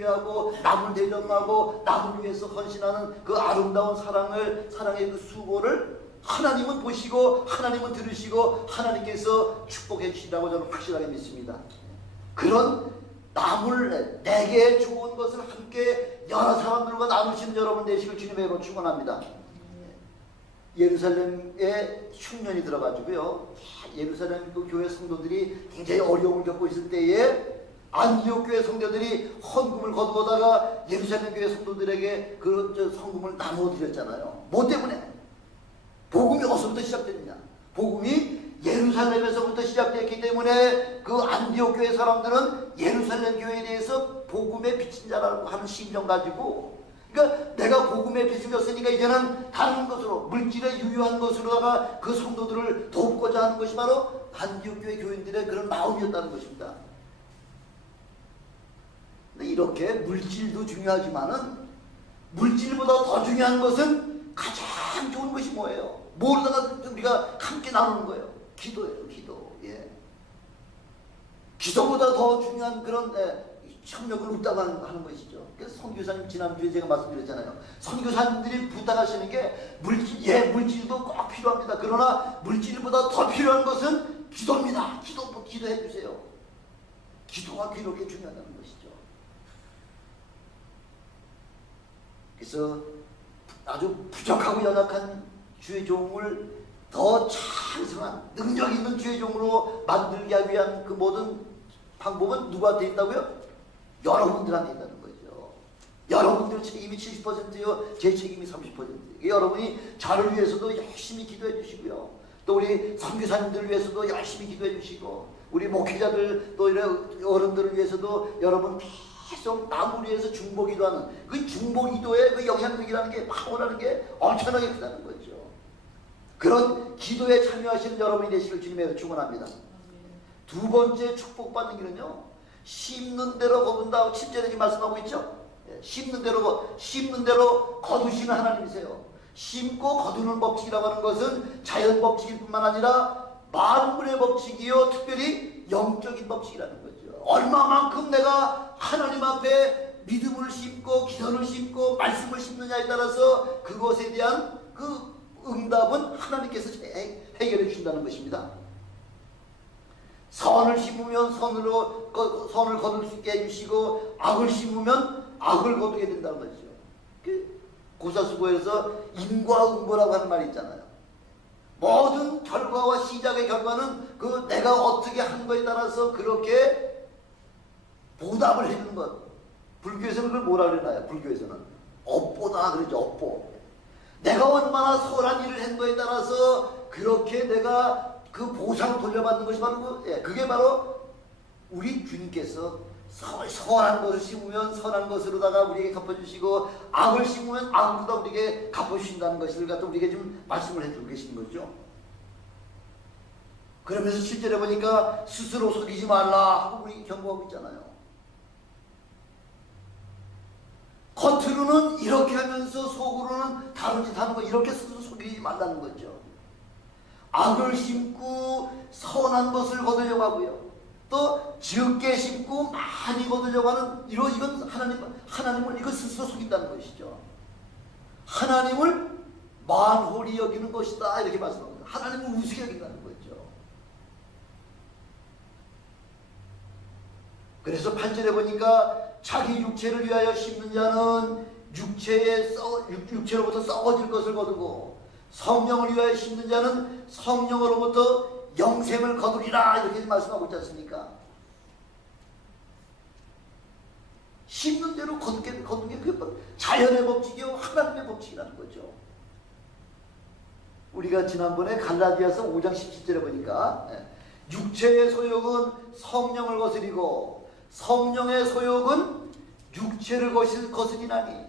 하고 남을 대접하고 남을 위해서 헌신하는 그 아름다운 사랑의 그 수고를 하나님은 보시고 하나님은 들으시고 하나님께서 축복해 주시라고 저는 확실하게 믿습니다. 그런 남을 내게 좋은 것을 함께 여러 사람들과 나누시는 여러분 되시길 주님의 이름으로 축원합니다. 예루살렘에 흉년이 들어가지고요. 예루살렘 그 교회 성도들이 굉장히 어려움을 겪고 있을 때에 안디옥 교회 성도들이 헌금을 거두어다가 예루살렘 교회 성도들에게 그 헌금을 나누어 드렸잖아요. 뭐 때문에? 복음이 어디서부터 시작됐느냐? 복음이 예루살렘에서부터 시작됐기 때문에 그 안디옥 교회 사람들은 예루살렘 교회에 대해서 복음의 빛인 자라고 하는 심정 가지고, 그러니까 내가 복음의 빛을 줬으니까 이제는 다른 것으로 물질에 유효한 것으로다가 그 성도들을 돕고자 하는 것이 바로 안디옥 교회 교인들의 그런 마음이었다는 것입니다. 이렇게 물질도 중요하지만은 물질보다 더 중요한 것은 가장 좋은 것이 뭐예요? 뭐로다가 우리가 함께 나누는 거예요? 기도예요. 기도. 예. 기도보다 더 중요한 그런 협력을 없다고 하는 것이죠. 그래서 선교사님 지난주에 제가 말씀드렸잖아요. 선교사님들이 부탁하시는 게 물질도 꼭 필요합니다. 그러나 물질보다 더 필요한 것은 기도입니다. 기도해 주세요. 기도가 그렇게 중요하다는 것이죠. 그래서 아주 부족하고 연약한 주의 종을 더 찬성한 능력 있는 주의 종으로 만들기 위한 그 모든 방법은 누구한테 있다고요? 여러분들한테 있다는 거죠. 여러분들 책임이 70%요, 제 책임이 30%예요. 여러분이 저를 위해서도 열심히 기도해 주시고요. 또 우리 선교사님들을 위해서도 열심히 기도해 주시고, 우리 목회자들 또 이런 어른들을 위해서도 여러분 계속 남을 위해서 중보기도하는 그 중보기도의 그 영향력이라는 게, 파워라는 게 엄청나게 크다는 거죠. 그런 기도에 참여하시는 여러분이 되시길 주님의 축원합니다. 두 번째 축복받는 길은요, 심는 대로 거둔다. 7절에 말씀하고 있죠. 심는 대로 거두시는 하나님이세요. 심고 거두는 법칙이라고 하는 것은 자연 법칙일 뿐만 아니라 만물의 법칙이요, 특별히 영적인 법칙이라는 거죠. 얼마만큼 내가 하나님 앞에 믿음을 심고 기도를 심고 말씀을 심느냐에 따라서 그것에 대한 그 응답은 하나님께서 해결해 주신다는 것입니다. 선을 심으면 선을 거둘 수 있게 해주시고, 악을 심으면 악을 거두게 된다는 거죠. 고사수고에서 인과응보라고 하는 말이 있잖아요. 모든 결과와 시작의 결과는 그 내가 어떻게 한 거에 따라서 그렇게 보답을 해주는 것. 불교에서는 그걸 뭐라 그러나요? 불교에서는 업보다 그러죠. 업보. 내가 얼마나 선한 일을 한 거에 따라서 그렇게 내가 그 보상을 돌려받는 것이 바로 그게 바로 우리 주님께서 선한 것을 심으면 선한 것으로다가 우리에게 갚아주시고, 악을 심으면 악으로다 우리에게 갚아주신다는 것을 갖다 우리에게 좀 말씀을 해주고 계시는 거죠. 그러면서 실제로 보니까 스스로 속이지 말라 하고 우리 경고하고 있잖아요. 겉으로는 이렇게 하면서 속으로는 다른 짓 하는 거, 이렇게 스스로 속이지 말라는 거죠. 악을 심고 선한 것을 거두려고 하고요, 또 적게 심고 많이 거두려고 하는 이건 하나님을 이거 스스로 속인다는 것이죠. 하나님을 만홀히 여기는 것이다 이렇게 말씀합니다. 하나님을 우습게 여긴다는 거죠. 그래서 8절에 보니까 자기 육체를 위하여 심는 자는 육체로부터 썩어질 것을 거두고, 성령을 위하여 심는 자는 성령으로부터 영생을 거두리라 이렇게 말씀하고 있지 않습니까? 심는 대로 거두게 그게 자연의 법칙이요, 하나님의 법칙이라는 거죠. 우리가 지난번에 갈라디아서 5장 17절에 보니까 육체의 소욕은 성령을 거스리고 성령의 소욕은 육체를 거스리나니,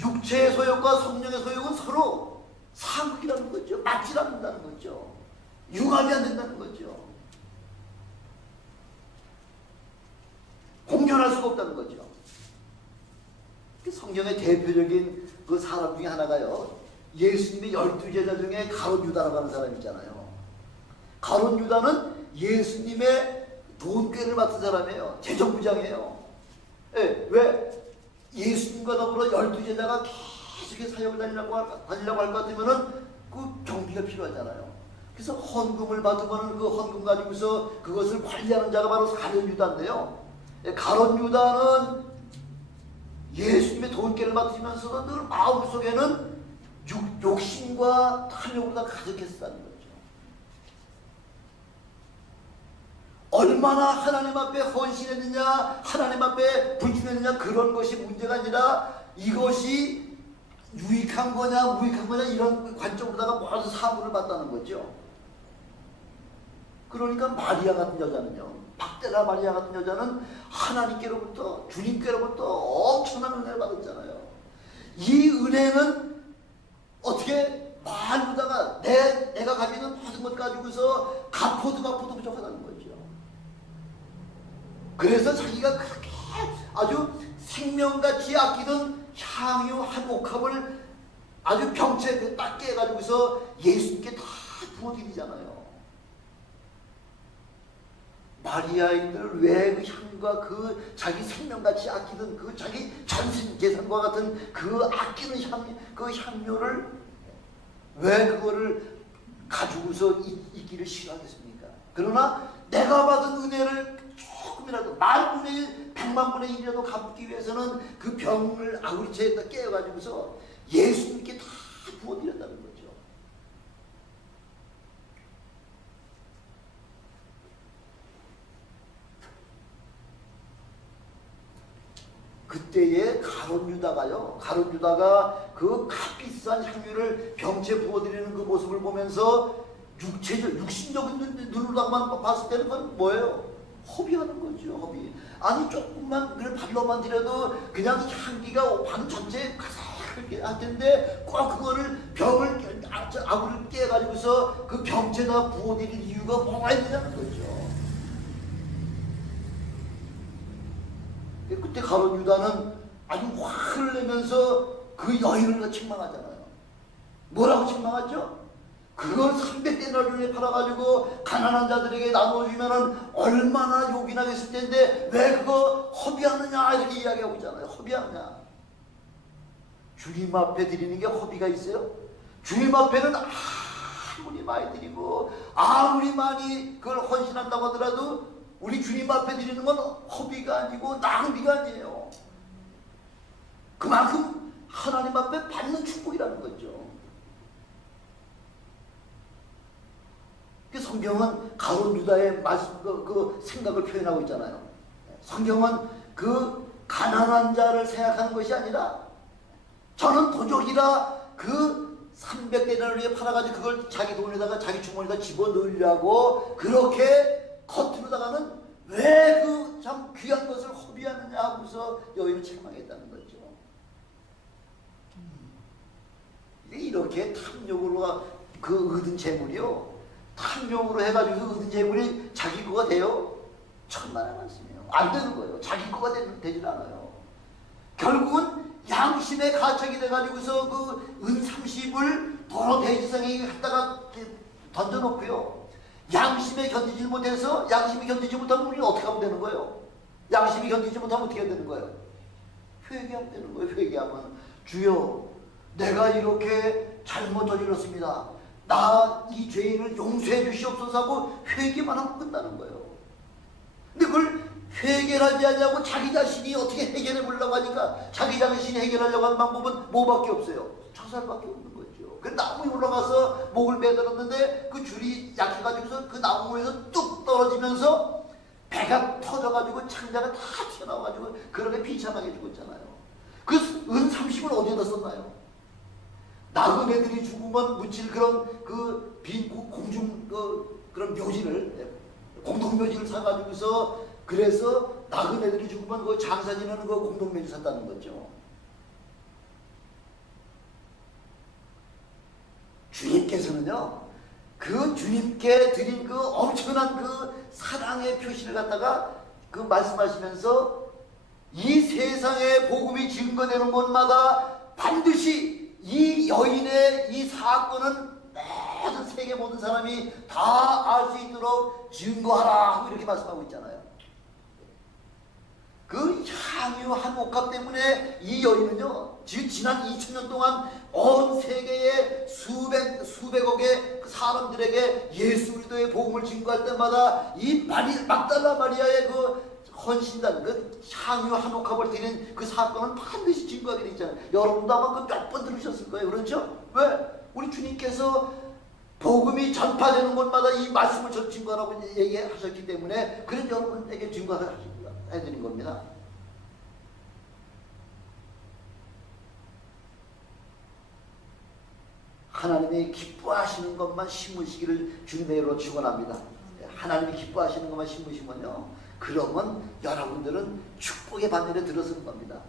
육체의 소욕과 성령의 소욕은 서로 상극이라는 거죠. 맞지 않는다는 거죠. 융합이 안 된다는 거죠. 공존할 수가 없다는 거죠. 성경의 대표적인 그 사람 중에 하나가요, 예수님의 12제자 중에 가룟 유다라고 하는 사람이 있잖아요. 가룟 유다는 예수님의 돈꾀를 맡은 사람이에요. 재정부장이에요. 예, 왜 예수님과 더불어 12제자가 계속 사역을 다니려고 할 것 같으면은 그 경비가 필요하잖아요. 그래서 헌금을 받으면 그 헌금 가지고서 그것을 관리하는 자가 바로 가룟 유다인데요. 가룟 유다는 예수님의 돈깨를 맡으시면서도 늘 마음속에는 욕심과 탐욕으로 다 가득했었다는 거죠. 얼마나 하나님 앞에 헌신했느냐, 하나님 앞에 불신했느냐, 그런 것이 문제가 아니라 이것이 유익한 거냐 무익한 거냐 이런 관점으로다가 모든 사물을 봤다는 거죠. 그러니까 마리아 같은 여자는요, 박대라 마리아 같은 여자는 하나님께로부터, 주님께로부터 엄청난 은혜를 받았잖아요. 이 은혜는 어떻게 말로다가 내가 가지고 있는 모든 것 가지고서 갚아도 부족하다는 거죠. 그래서 자기가 그렇게 아주 생명같이 아끼던 향유 한 옥합을 아주 병채 딱 깨가지고서 예수님께 다 부어드리잖아요. 마리아인들 왜 그 향과 그 자기 생명같이 아끼던 그 자기 전신 재산과 같은 그 아끼는 그 향료를 왜 그거를 가지고서 있기를 싫어하겠습니까? 그러나 내가 받은 은혜를 조금이라도 10,000분의 1, 100,000,000분의 1이라도 갚기 위해서는 그 병을 아우리채에다 깨어가지고서 예수님께 다 부어드렸다는 거죠. 그때의 가룟 유다가 그 값비싼 향유를 병채 부어드리는 그 모습을 보면서 육신적인 눈으로만 봤을 때는 그건 뭐예요? 허비하는 거죠. 허비. 아니 조금만 늘 발로만 들여도 그냥 향기가 방 전체에 가득하게 할 텐데 꼭 그거를 병을 아구를 깨가지고서 그 병채에다 부어드릴 이유가 뭐가 있느냐는 거죠. 그때 가룟 유다는 아주 화를 내면서 그 여인을 책망하잖아요. 뭐라고 책망하죠? 그걸 300데나리온에 팔아가지고 가난한 자들에게 나눠주면 얼마나 욕이 나겠을 텐데 왜 그거 허비하느냐 이렇게 이야기하고 있잖아요. 허비하느냐. 주님 앞에 드리는 게 허비가 있어요? 주님 앞에는 아무리 많이 드리고 아무리 많이 그걸 헌신한다고 하더라도 우리 주님 앞에 드리는 건 허비가 아니고 낭비가 아니에요. 그만큼 하나님 앞에 받는 축복이라는 거죠. 성경은 가룟 유다의 그 생각을 표현하고 있잖아요. 성경은 그 가난한 자를 생각하는 것이 아니라 저는 도적이라 그 300데나리온에 팔아가지고 그걸 자기 돈에다가 자기 주머니에다 집어넣으려고 그렇게 겉으로다가는 왜 그 참 귀한 것을 허비하느냐 하고서 여인을 책망했다는 거죠. 이렇게 탐욕으로 그 얻은 재물이요, 탐욕으로 해가지고 얻은 재물이 자기 거가 돼요? 천만의 말씀이에요. 안 되는 거예요. 자기 거가 되질 않아요. 결국은 양심의 가책이 돼가지고서 그 은 30을 도로 대지상에 갖다가 던져놓고요, 양심에 견디지 못해서 양심이 견디지 못하면 우리는 어떻게 하면 되는 거예요? 양심이 견디지 못하면 어떻게 해야 되는 거예요? 회개하면 되는 거예요. 회개하면 주여 내가 이렇게 잘못 저질렀습니다. 나 이 죄인을 용서해 주시옵소서 하고 회개만 하면 끝나는 거예요. 근데 그걸 회개를 하지 않냐고 자기 자신이 어떻게 해결해 보려고 하니까 자기 자신이 해결하려고 하는 방법은 뭐밖에 없어요? 자살밖에 없는 거죠. 그 나무에 올라가서 목을 매달았는데 그 줄이 약해가지고서 그 나무에서 뚝 떨어지면서 배가 터져가지고 창자가 다 튀어나와가지고 그렇게 비참하게 죽었잖아요. 그 은 30을 어디에다 썼나요? 나그네들이 죽으면 묻힐 그런 그 공중 그런 묘지를, 공동묘지를 사가지고서 그래서 나그네들이 죽으면 그 장사 지내는 거 공동묘지 샀다는 거죠. 주님께서는요, 그 주님께 드린 그 엄청난 그 사랑의 표시를 갖다가 그 말씀하시면서 이 세상에 복음이 증거되는 곳마다 반드시 이 여인의 이 사건은 모든 세계 모든 사람이 다 알 수 있도록 증거하라 하고 이렇게 말씀하고 있잖아요. 그 향유 한옥합 때문에 이 여인은요, 지난 2000년 동안 온 세계의 수백억의 그 사람들에게 예수 그리스도의 복음을 증거할 때마다 이 막달라 마리아의 그 헌신단, 그 향유 한옥합을 드린 그 사건은 반드시 증거하게 돼 있잖아요. 여러분도 아마 그 몇 번 들으셨을 거예요. 그렇죠? 왜? 우리 주님께서 복음이 전파되는 곳마다 이 말씀을 증거하라고 얘기하셨기 때문에 그래서 여러분에게 증거해드린 겁니다. 하나님이 기뻐하시는 것만 심으시기를 주님의 이름으로 축원합니다. 하나님이 기뻐하시는 것만 심으시면요, 그러면 여러분들은 축복의 반열에 들어서는 겁니다.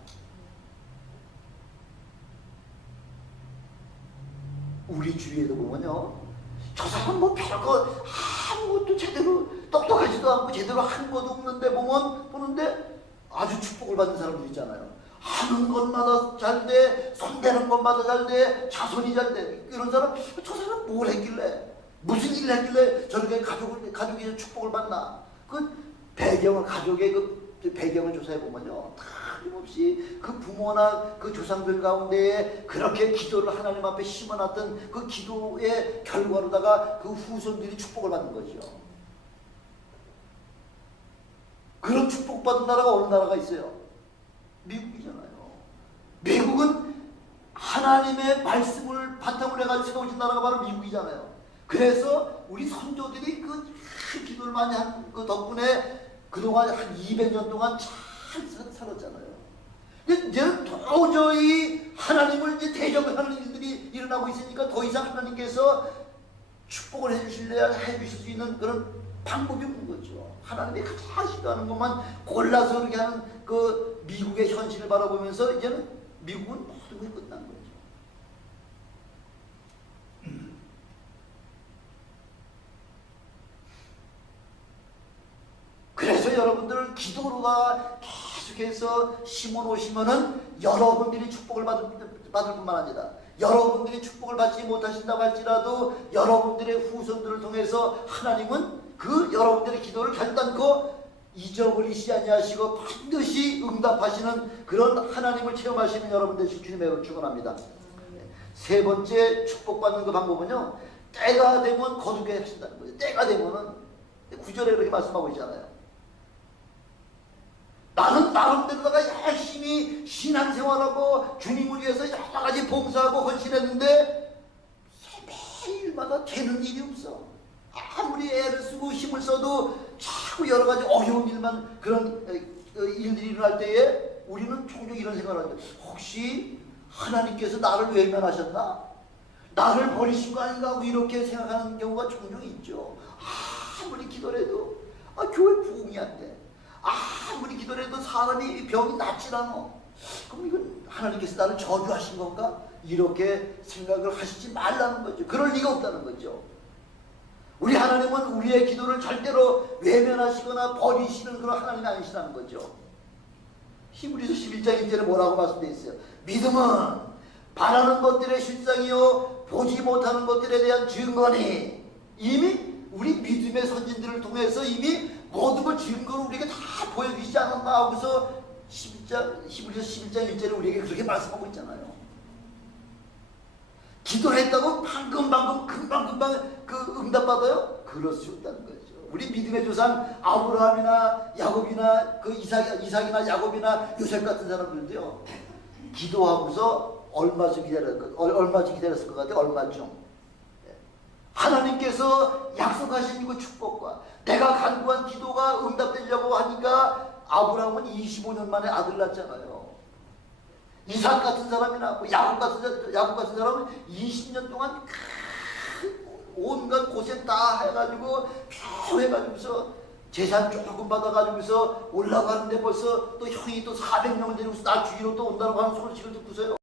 우리 주위에도 보면요, 저 사람 뭐 별거 아무것도 제대로 똑똑하지도 않고 제대로 한 것도 없는데 보는데 아주 축복을 받는 사람들 있잖아요. 하는 것마다 잘 돼, 손대는 것마다 잘 돼, 자손이 잘 돼. 이런 사람, 저 사람 뭘 했길래, 무슨 일을 했길래 저렇게 가족이 축복을 받나? 그 배경을, 가족의 그 배경을 조사해 보면요, 틀림없이 그 부모나 그 조상들 가운데에 그렇게 기도를 하나님 앞에 심어놨던 그 기도의 결과로다가 그 후손들이 축복을 받는 거죠. 그런 축복받은 나라가 어느 나라가 있어요? 미국이잖아요. 미국은 하나님의 말씀을 바탕으로 해가지고 세워진 나라가 바로 미국이잖아요. 그래서 우리 선조들이 그 기도를 많이 한 그 덕분에 그동안 한 200년 동안 잘 살았잖아요. 이제 도저히 하나님을 이제 대적하는 일들이 일어나고 있으니까 더 이상 하나님께서 축복을 해주실 수 있는 그런 방법이 없는 거죠. 하나님이 가장 싫어하는 것만 골라서 그렇게 하는 그 미국의 현실을 바라보면서 이제는 미국은 모든 것이 끝난 거죠. 그래서 여러분들 기도로가 계속해서 심어 놓으시면은 여러분들이 축복을 받을 뿐만 아니라 여러분들이 축복을 받지 못하신다고 할지라도 여러분들의 후손들을 통해서 하나님은 그 여러분들의 기도를 결단코 잊어버리시지 아니하시고 반드시 응답하시는 그런 하나님을 체험하시는 여러분들 주님의 축원합니다. 세 번째 축복받는 그 방법은요, 때가 되면 거두게 하신다는 거예요. 때가 되면은 구절에 그렇게 말씀하고 있잖아요. 나는 나름대로다가 열심히 신앙생활하고 주님을 위해서 여러 가지 봉사하고 헌신했는데 매일마다 되는 일이 없어. 아무리 애를 쓰고 힘을 써도 자꾸 여러 가지 어려운 일만, 그런 일들이 일어날 때에 우리는 종종 이런 생각을 하는데, 혹시 하나님께서 나를 외면하셨나? 나를 버리신 거 아닌가 하고 이렇게 생각하는 경우가 종종 있죠. 아무리 기도해도 교회 부흥이 안 돼. 아무리 기도해도 사람이 병이 낫질 않아. 그럼 이건 하나님께서 나를 저주하신 건가? 이렇게 생각을 하시지 말라는 거죠. 그럴 리가 없다는 거죠. 우리 하나님은 우리의 기도를 절대로 외면하시거나 버리시는 그런 하나님이 아니시라는 거죠. 히브리서 11장 1절에 뭐라고 말씀되어 있어요? 믿음은 바라는 것들의 실상이요 보지 못하는 것들에 대한 증거니. 이미 우리 믿음의 선진들을 통해서 이미 모든 걸 증거로 우리에게 다 보여주시지 않았나 하고서 히브리서 11장 1절에 우리에게 그렇게 말씀하고 있잖아요. 기도했다고 금방 그 응답받아요? 그럴 수 없다는 거죠. 우리 믿음의 조상 아브라함이나 야곱이나 그 이삭이나 야곱이나 요셉 같은 사람들도요, 기도하고서 얼마쯤 기다렸을 것 같아요? 얼마쯤? 하나님께서 약속하신 그 축복과 내가 간구한 기도가 응답되려고 하니까 아브라함은 25년 만에 아들 낳았잖아요. 이삭 같은 사람이나 뭐 야곱 같은 사람은 20년 동안 온갖 고생 다 해가지고 펴 해가지고서 재산 조금 받아가지고서 올라가는데 벌써 또 형이 또 400명을 데리고서 나 주위로 또 온다고 하는 소식을 듣고서요,